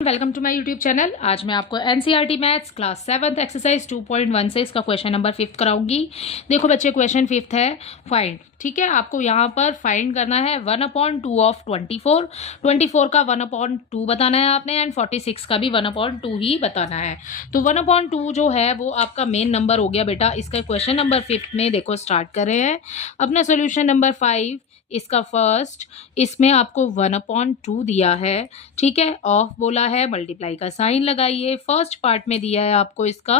Welcome to my YouTube channel. आज मैं आपको NCERT maths class 7th exercise 2.1 से इसका क्वेश्चन नंबर 5 कराऊंगी। देखो बच्चे, क्वेश्चन 5 है फाइंड। ठीक है, आपको यहाँ पर फाइंड करना है 1/2 ऑफ 24। 24 का 1/2 बताना है आपने, एंड 46 का भी 1/2 ही बताना है। तो 1/2 जो है वो आपका मेन नंबर हो गया बेटा। इसका क्वेश्चन नंबर 5 में देखो स्टार्ट कर रहे हैं अपना सोल्यूशन नंबर 5। इसका फर्स्ट, इसमें आपको 1/2 दिया है। ठीक है, ऑफ बोला है, मल्टीप्लाई का साइन लगाइए। फर्स्ट पार्ट में दिया है आपको इसका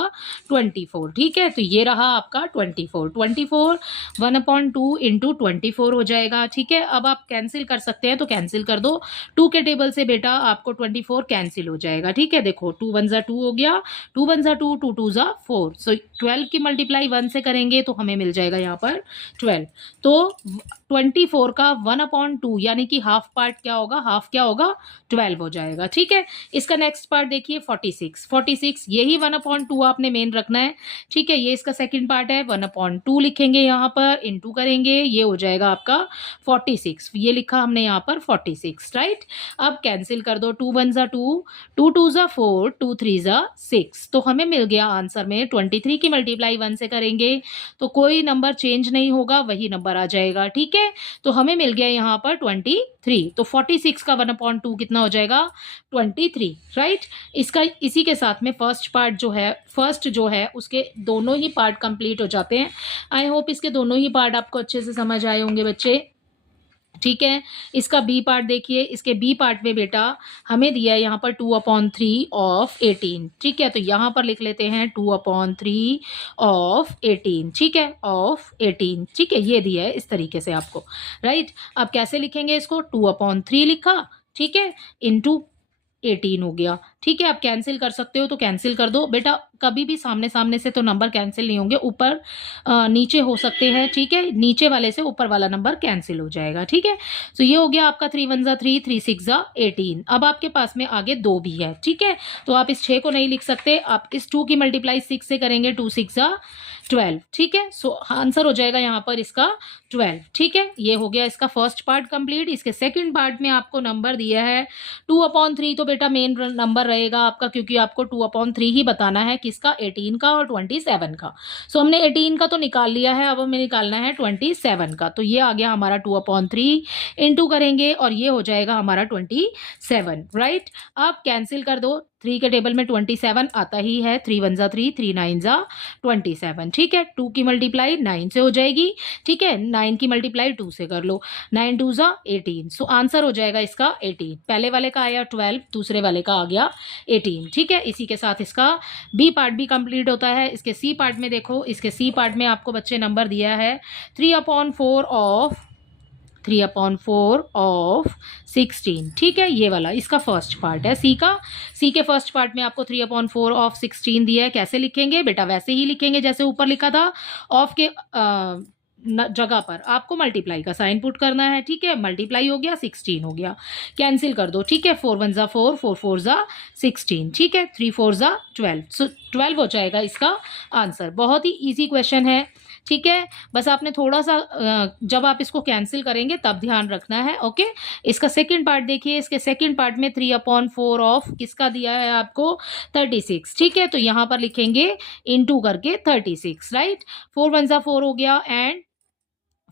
24। ठीक है, तो ये रहा आपका 24 1/2 इंटू 24 हो जाएगा। ठीक है, अब आप कैंसिल कर सकते हैं तो कैंसिल कर दो। 2 के टेबल से बेटा आपको 24 कैंसिल हो जाएगा। ठीक है, देखो 2 1 ज़ा 2 हो गया, 2 1 ज़ा 2, 2 2 ज़ा 4। सो 12 की मल्टीप्लाई 1 से करेंगे तो हमें मिल जाएगा यहाँ पर 12। तो 24 का 1/2 यानी कि हाफ पार्ट क्या होगा, हाफ क्या होगा, 12 हो जाएगा। ठीक है, इसका नेक्स्ट पार्ट देखिए 46 यही 1/2 आपने मेन रखना है। ठीक है, ये इसका सेकंड पार्ट है। 1/2 लिखेंगे यहाँ पर, इंटू करेंगे, ये हो जाएगा आपका 46। ये लिखा हमने यहाँ पर 46। राइट, अब कैंसिल कर दो। 2 1 ज़ा 2, 2 2 ज़ा 4, 2 3 ज़ा 6। तो हमें मिल गया आंसर में 23 की मल्टीप्लाई 1 से करेंगे तो कोई नंबर चेंज नहीं होगा, वही नंबर आ जाएगा। ठीक है, तो हमें मिल गया यहाँ पर 23। तो 46 का 1/2 कितना हो जाएगा, 23। राइट, इसका इसी के साथ में फर्स्ट पार्ट जो है, फर्स्ट जो है उसके दोनों ही पार्ट कंप्लीट हो जाते हैं। आई होप इसके दोनों ही पार्ट आपको अच्छे से समझ आए होंगे बच्चे। ठीक है, इसका बी पार्ट देखिए। इसके बी पार्ट में बेटा हमें दिया है यहाँ पर 2/3 ऑफ 18। ठीक है, तो यहाँ पर लिख लेते हैं 2/3 ऑफ 18। ठीक है, ऑफ 18। ठीक है, ये दिया है इस तरीके से आपको। राइट, अब कैसे लिखेंगे इसको, 2/3 लिखा, ठीक है, इंटू 18 हो गया। ठीक है, आप कैंसिल कर सकते हो तो कैंसिल कर दो बेटा। कभी भी सामने सामने से तो नंबर कैंसिल नहीं होंगे, ऊपर नीचे हो सकते हैं। ठीक है, नीचे वाले से ऊपर वाला नंबर कैंसिल हो जाएगा। ठीक है, तो ये हो गया आपका 3 1 ज़ा 3, 3 6 ज़ा 18। अब आपके पास में आगे 2 भी है। ठीक है, तो आप इस 6 को नहीं लिख सकते, आप इस 2 की मल्टीप्लाई 6 से करेंगे, 2 6 ज़ा 12। ठीक है, सो आंसर हो जाएगा यहाँ पर इसका 12। ठीक है, ये हो गया इसका फर्स्ट पार्ट कंप्लीट। इसके सेकंड पार्ट में आपको नंबर दिया है 2/3। तो बेटा मेन नंबर रहेगा आपका, क्योंकि आपको 2/3 ही बताना है, किसका, 18 का और 27 का। सो हमने 18 का तो निकाल लिया है, अब हमें निकालना है 27 का। तो ये आ गया हमारा 2/3, इंटू करेंगे और ये हो जाएगा हमारा 27। राइट, अब कैंसिल कर दो। 3 के टेबल में 27 आता ही है। 3 1 ज़ा 3, 3 9 ज़ा 27। ठीक है, 2 की मल्टीप्लाई 9 से हो जाएगी। ठीक है, 9 की मल्टीप्लाई 2 से कर लो, 9 2 ज़ा 18। सो आंसर हो जाएगा इसका 18। पहले वाले का आया 12, दूसरे वाले का आ गया 18। ठीक है, इसी के साथ इसका बी पार्ट भी कंप्लीट होता है। इसके सी पार्ट में देखो, इसके सी पार्ट में आपको बच्चे नंबर दिया है 3/4 ऑफ 3/4 ऑफ 16। ठीक है, ये वाला इसका फर्स्ट पार्ट है सी का। सी के फर्स्ट पार्ट में आपको 3/4 ऑफ 16 दिया है। कैसे लिखेंगे बेटा, वैसे ही लिखेंगे जैसे ऊपर लिखा था। ऑफ के जगह पर आपको मल्टीप्लाई का साइन पुट करना है। ठीक है, मल्टीप्लाई हो गया, 16 हो गया, कैंसिल कर दो। ठीक है, 4 1 ज़ा 4, 4 4 ज़ा 16। ठीक है, 3 4 ज़ा 12। सो 12 हो जाएगा इसका आंसर। बहुत ही इजी क्वेश्चन है। ठीक है, बस आपने थोड़ा सा जब आप इसको कैंसिल करेंगे तब ध्यान रखना है। ओके, इसका सेकंड पार्ट देखिए। इसके सेकंड पार्ट में 3/4 ऑफ किसका दिया है आपको, 36। ठीक है, तो यहाँ पर लिखेंगे इंटू करके 36। राइट, 4 1 ज़ा 4 हो गया, एंड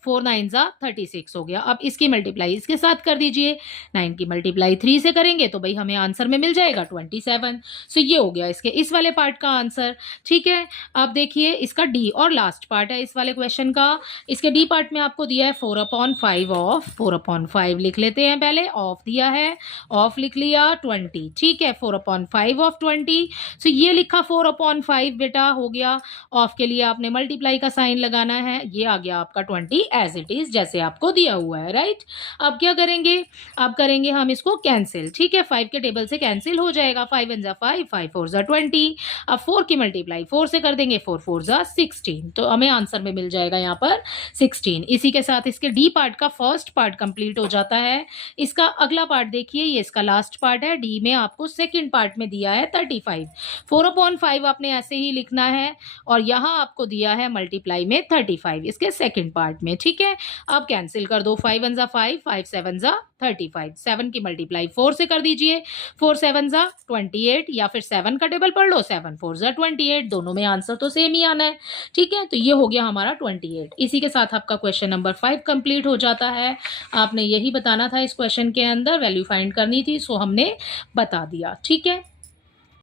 4 9 ज़ा 36 हो गया। अब इसकी मल्टीप्लाई इसके साथ कर दीजिए। 9 की मल्टीप्लाई 3 से करेंगे तो भाई हमें आंसर में मिल जाएगा 27। सो ये हो गया इसके इस वाले पार्ट का आंसर। ठीक है, अब देखिए इसका डी और लास्ट पार्ट है इस वाले क्वेश्चन का। इसके डी पार्ट में आपको दिया है 4/5 ऑफ 4/5 लिख लेते हैं पहले। ऑफ दिया है, ऑफ लिख लिया 20। ठीक है, 4/5 ऑफ 20। सो ये लिखा 4/5 बेटा हो गया। ऑफ के लिए आपने मल्टीप्लाई का साइन लगाना है। ये आ गया आपका 20 एज इट इज, जैसे आपको दिया हुआ है। राइट, अब क्या करेंगे, अब करेंगे हम इसको कैंसिल। ठीक है, 5 के टेबल से कैंसिल हो जाएगा। 5 1 ज़ा 5, 5 4 ज़ा 20। अब 4 की मल्टीप्लाई 4 से कर देंगे, 4 4 ज़ा 16। तो हमें आंसर में मिल जाएगा यहाँ पर 16। इसी के साथ इसके डी पार्ट का फर्स्ट पार्ट कंप्लीट हो जाता है। इसका अगला पार्ट देखिए, ये इसका लास्ट पार्ट है। डी में आपको सेकेंड पार्ट में दिया है 35। 4/5 आपने ऐसे ही लिखना है, और यहाँ आपको दिया है मल्टीप्लाई में 35 इसके सेकेंड पार्ट में। ठीक है। अब कैंसिल कर दो, 5 वन ज़ा 5, 5 7 ज़ा 35, 7 की मल्टीप्लाई 4 से कर दीजिए, 4 7 ज़ा 28, या फिर 7 का टेबल पढ़ लो, 7 4 ज़ा 28, दोनों में आंसर तो सेम ही आना है, ठीक है। तो ये हो गया हमारा 28। इसी के साथ आपका क्वेश्चन नंबर 5 कंप्लीट हो जाता है। आपने यही बताना था, इस क्वेश्चन के अंदर वैल्यू फाइंड करनी थी, सो हमने बता दिया, ठीक है।